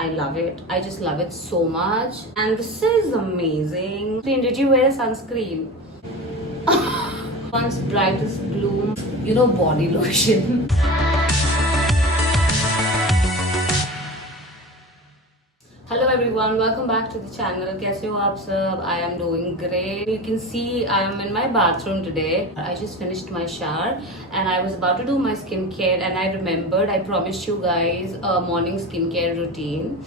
I love it. I just love it so much. And this is amazing. Did you wear a sunscreen? Once brightest bloom, body lotion. Hello everyone, welcome back to the channel. Kaise ho aap sab? I am doing great. You can see I am in my bathroom today. I just finished my shower and I was about to do my skincare, and I remembered I promised you guys a morning skincare routine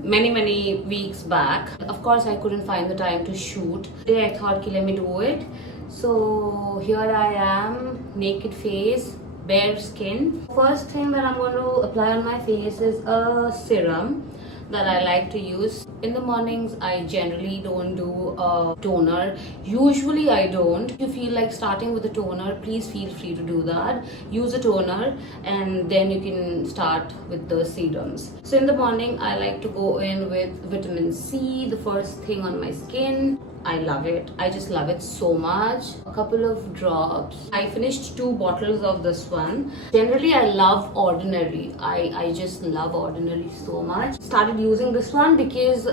many weeks back. Of course, I couldn't find the time to shoot. Today I thought, let me do it. So here I am, naked face, bare skin. First thing that I'm going to apply on my face is a serum that I like to use. In the mornings, I generally don't do a toner. Usually I don't. If you feel like starting with a toner, please feel free to do that. Use a toner and then you can start with the serums. So in the morning, I like to go in with vitamin C, the first thing on my skin. I love it. I just love it so much. A couple of drops. I finished 2 bottles of this one. Generally, I love Ordinary. I just love Ordinary so much. Started using this one because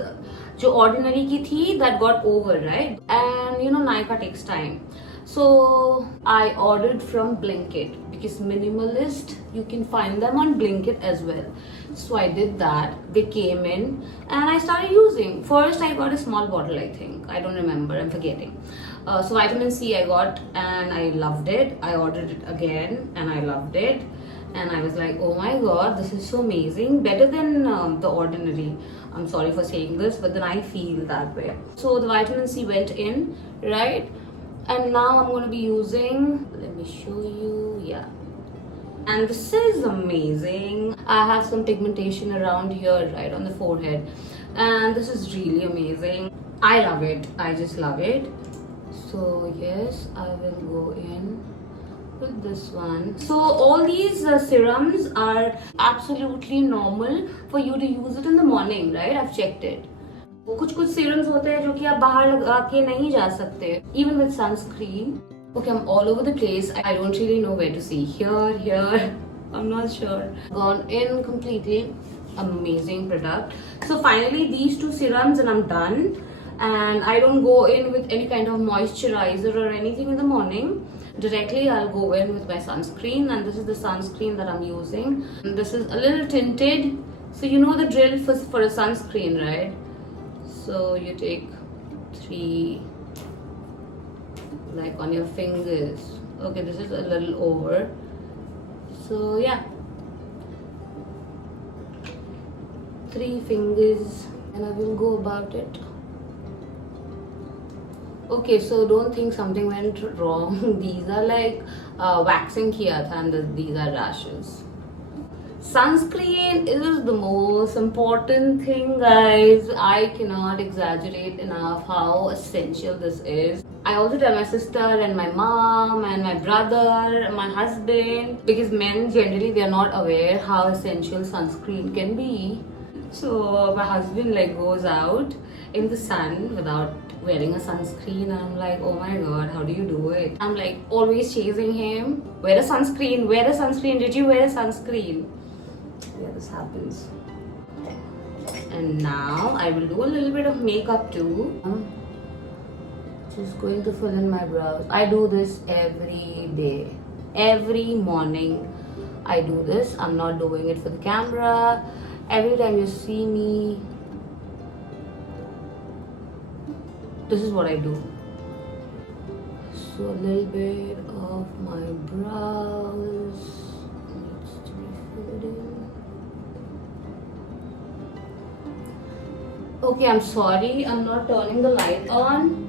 जो Ordinary की थी, that got over, right? And Nykaa takes time. So I ordered from Blinkit because Minimalist, you can find them on Blinkit as well. So I did that. They came in and I started using. First I got a small bottle, I think. I don't remember, I'm forgetting. So vitamin C I got and I loved it. I ordered it again and I loved it. And I was like, oh my god, this is so amazing. Better than the Ordinary. I'm sorry for saying this, but then I feel that way. So the vitamin C went in, right? And now I'm going to be using, let me show you, yeah. And this is amazing. I have some pigmentation around here, right on the forehead. And this is really amazing. I love it. I just love it. So yes, I will go in with this one. So all these serums are absolutely normal for you to use it in the morning, right? I've checked it. कुछ serums होते हैं जो कि आप बाहर लगा के नहीं जा सकते. Even with sunscreen. Okay, I'm all over the place. I don't really know where to see. Here. I'm not sure. Gone in completely. Amazing product. So finally these 2 serums and I'm done. And I don't go in with any kind of moisturizer or anything in the morning. Directly I'll go in with my sunscreen, and this is the sunscreen that I'm using. And this is a little tinted. So you know the drill for a sunscreen, right? So you take 3 like on your fingers. Okay, this is a little over. So yeah, 3 fingers and I will go about it. Okay, so don't think something went wrong. These are like waxing kiya tha, and these are rashes. Sunscreen is the most important thing, guys. I cannot exaggerate enough how essential this is. I also tell my sister and my mom and my brother and my husband, because men generally they are not aware how essential sunscreen can be. So my husband goes out in the sun without wearing a sunscreen, and I'm like, oh my god, how do you do it? I'm like always chasing him. Wear a sunscreen, wear a sunscreen. Did you wear a sunscreen? Yeah, this happens. And now I will do a little bit of makeup too. Just going to fill in my brows. I do this every day. Every morning I do this. I'm not doing it for the camera. Every time you see me, this is what I do. So a little bit of my brows needs to be filled in. Okay, I'm sorry, I'm not turning the light on.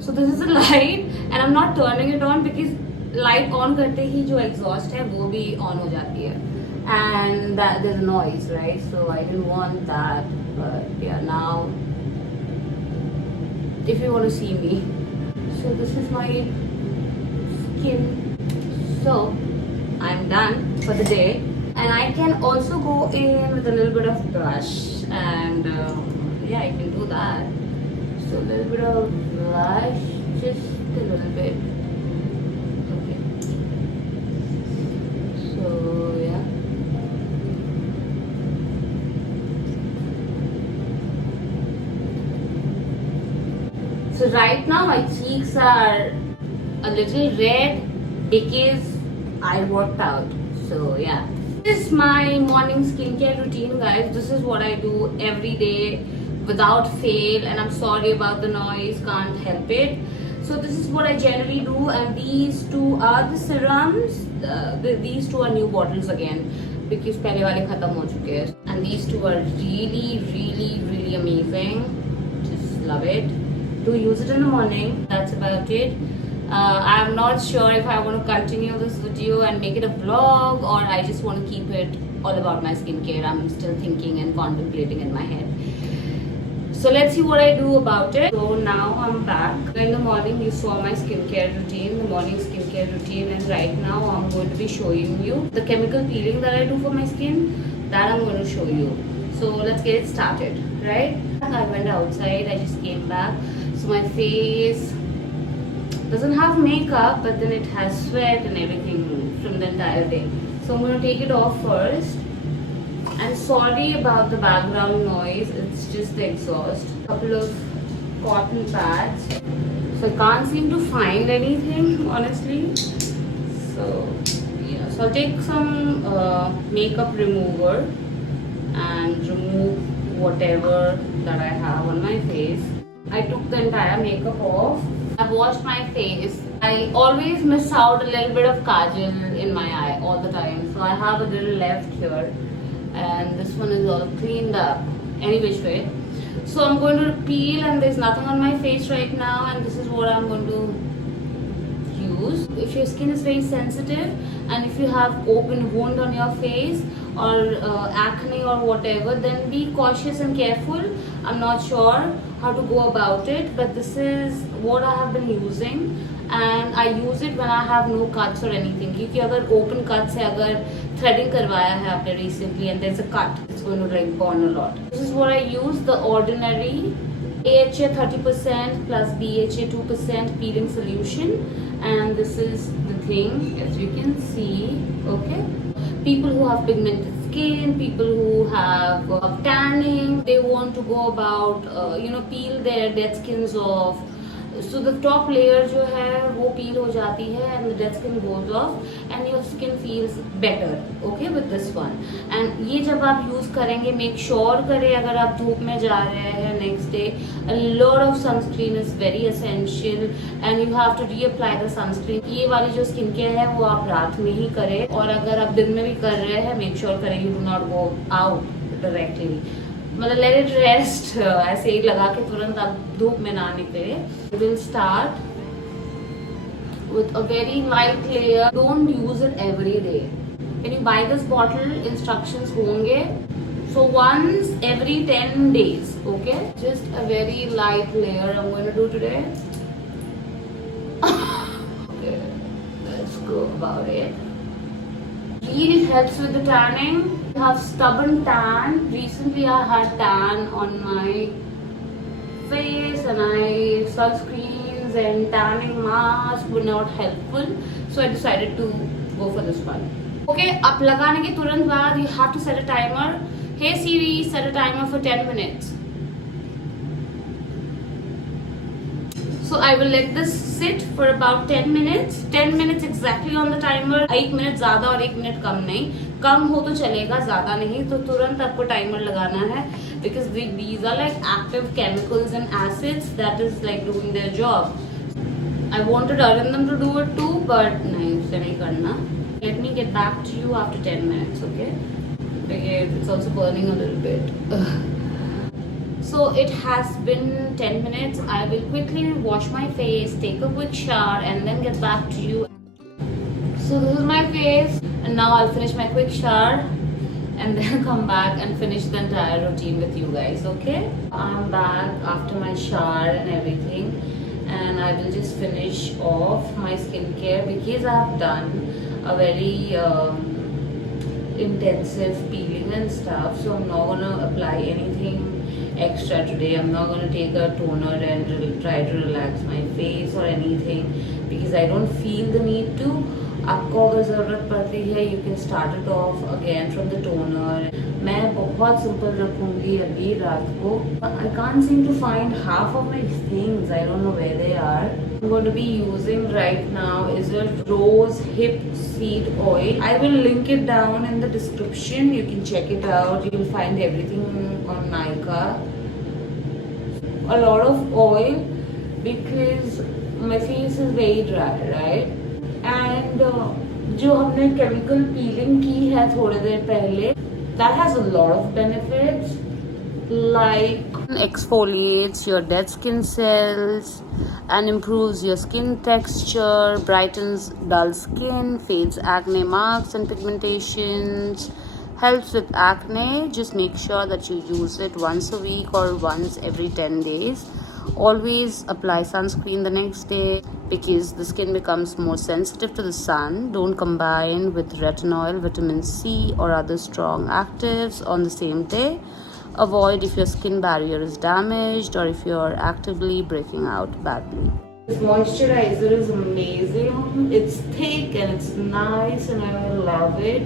So this is the light and I'm not turning it on because light on करते ही जो exhaust है वो भी on हो जाती है. And that there's noise, right? So I didn't want that. But yeah, now if you want to see me. So this is my skin. So I'm done for the day. And I can also go in with a little bit of brush. And yeah, I can do that. So a little bit of blush, just a little bit. Okay. So yeah. So right now my cheeks are a little red because I worked out. So yeah. This is my morning skincare routine, guys. This is what I do every day without fail, and I'm sorry about the noise, can't help it. So this is what I generally do, and these two are the serums. These two are new bottles again because पहले वाले खत्म हो चुके हैं. And these two are really amazing. Just love it. Do use it in the morning. That's about it. I'm not sure if I want to continue this video and make it a vlog, or I just want to keep it all about my skincare. I'm still thinking and contemplating in my head. So let's see what I do about it. So now I'm back. In the morning you saw my skincare routine, the morning skincare routine, and right now I'm going to be showing you the chemical peeling that I do for my skin. That I'm going to show you. So let's get it started, right? I went outside, I just came back. So my face doesn't have makeup, but then it has sweat and everything from the entire day. So I'm going to take it off first. And sorry about the background noise, it's just the exhaust. Couple of cotton pads. So I can't seem to find anything, honestly. So yeah, so I'll take some makeup remover and remove whatever that I have on my face. I took the entire makeup off. I've washed my face. I always miss out a little bit of kajal in my eye all the time. So I have a little left here. And this one is all cleaned up any which way. So I'm going to peel, and there's nothing on my face right now, and this is what I'm going to use. If your skin is very sensitive and if you have open wound on your face or acne or whatever, then be cautious and careful. I'm not sure how to go about it, but this is what I have been using, and I use it when I have no cuts or anything. क्योंकि अगर open cuts है, अगर threading करवाया है आपने recently and there's a cut, it's going to like burn a lot. This is what I use, the Ordinary AHA 30% plus BHA 2% peeling solution, and this is the thing, as you can see. Okay, people who have pigmented skin, people who have tanning, they want to go about peel their dead skins off. So the top layer जो है वो peel हो जाती है, and the dead skin goes off, and your skin feels better, okay, with this one. And ये जब आप use करेंगे, make sure करें अगर आप धूप में जा रहे हैं next day, a lot of sunscreen is very essential, and you have to reapply the sunscreen. ये वाली जो skin care है वो आप रात में ही करें, और अगर आप दिन में भी कर रहे हैं, make sure करें you do not go out directly. मतलब let it rest, ऐसे ही लगा के तुरंत आप धूप में ना निकले. We'll start with a very light layer. Don't use it every day. When you buy this bottle, instructions होंगे. So once every 10 days, okay? Just a very light layer I'm going to do today. Okay, let's go about it. Really helps with the tanning. I have stubborn tan. Recently I had tan on my face, and sunscreens and tanning masks were not helpful, so I decided to go for this one. Okay, अब लगाने के तुरंत बाद you have to set a timer. Hey Siri, set a timer for 10 minutes. So I will let this sit for about 10 minutes. 10 minutes exactly on the timer. 1 minute ज़्यादा और 1 minute कम नहीं. कम हो तो चलेगा, ज़्यादा नहीं. तो तुरंत आपको timer लगाना है, because these are like active chemicals and acids that is like doing their job. I wanted Arindam to do it too, but नहीं, उसे नहीं करना. Let me get back to you after 10 minutes, okay? Because it's also burning a little bit. So it has been 10 minutes. I will quickly wash my face, take a quick shower, and then get back to you. So this is my face, and now I'll finish my quick shower and then come back and finish the entire routine with you guys, okay? I'm back after my shower and everything, and I will just finish off my skincare because I have done a very intensive peeling and stuff, so I'm not gonna apply anything extra today. I'm not going to take a toner and try to relax my face or anything because I don't feel the need to. आपको अगर ज़रूरत पड़ती है, you can start it off again from the toner. मैं बहुत simple रखूंगी अभी रात को. I can't seem to find half of my things. I don't know where they are. I'm going to be using right now is a rose hip seed oil. I will link it down in the description. You can check it out. You will find everything on Nykaa. A lot of oil because my face is very dry, right? And जो हमने chemical peeling की है थोड़ी देर पहले, that has a lot of benefits like exfoliates your dead skin cells and improves your skin texture, brightens dull skin, fades acne marks and pigmentations, helps with acne. Just make sure that you use it once a week or once every 10 days. Always apply sunscreen the next day because the skin becomes more sensitive to the sun. Don't combine with retinol, vitamin C, or other strong actives on the same day. Avoid if your skin barrier is damaged or if you're actively breaking out badly. This moisturizer is amazing. It's thick and it's nice and I love it.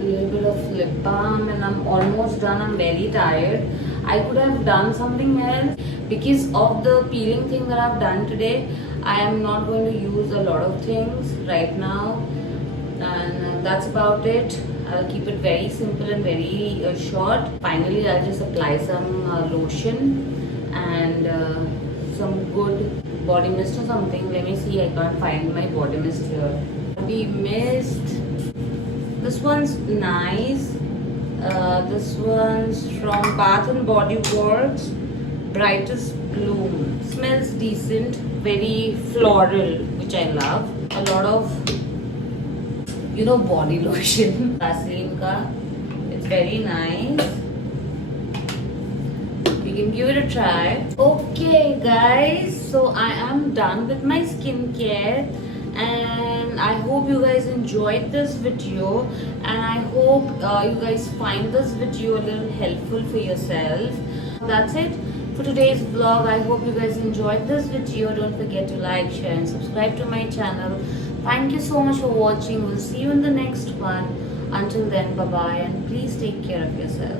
A little bit of lip balm and I'm almost done. I'm very tired. I could have done something else because of the peeling thing that I've done today. I am not going to use a lot of things right now, and that's about it. I'll keep it very simple and very short. Finally, I'll just apply some lotion and some good body mist or something. Let me see, I can't find my body mist here. Body mist. This one's nice. This one's from Bath and Body Works. Brightest Bloom. Smells decent. Very floral, which I love. A lot of, body lotion. Vaseline ka. It's very nice. You can give it a try. Okay, guys. So I am done with my skincare. And I hope you guys enjoyed this video and I hope you guys find this video a little helpful for yourself. That's it for today's vlog. I hope you guys enjoyed this video. Don't forget to like, share and subscribe to my channel. Thank you so much for watching. We'll see you in the next one. Until then, bye bye and please take care of yourself.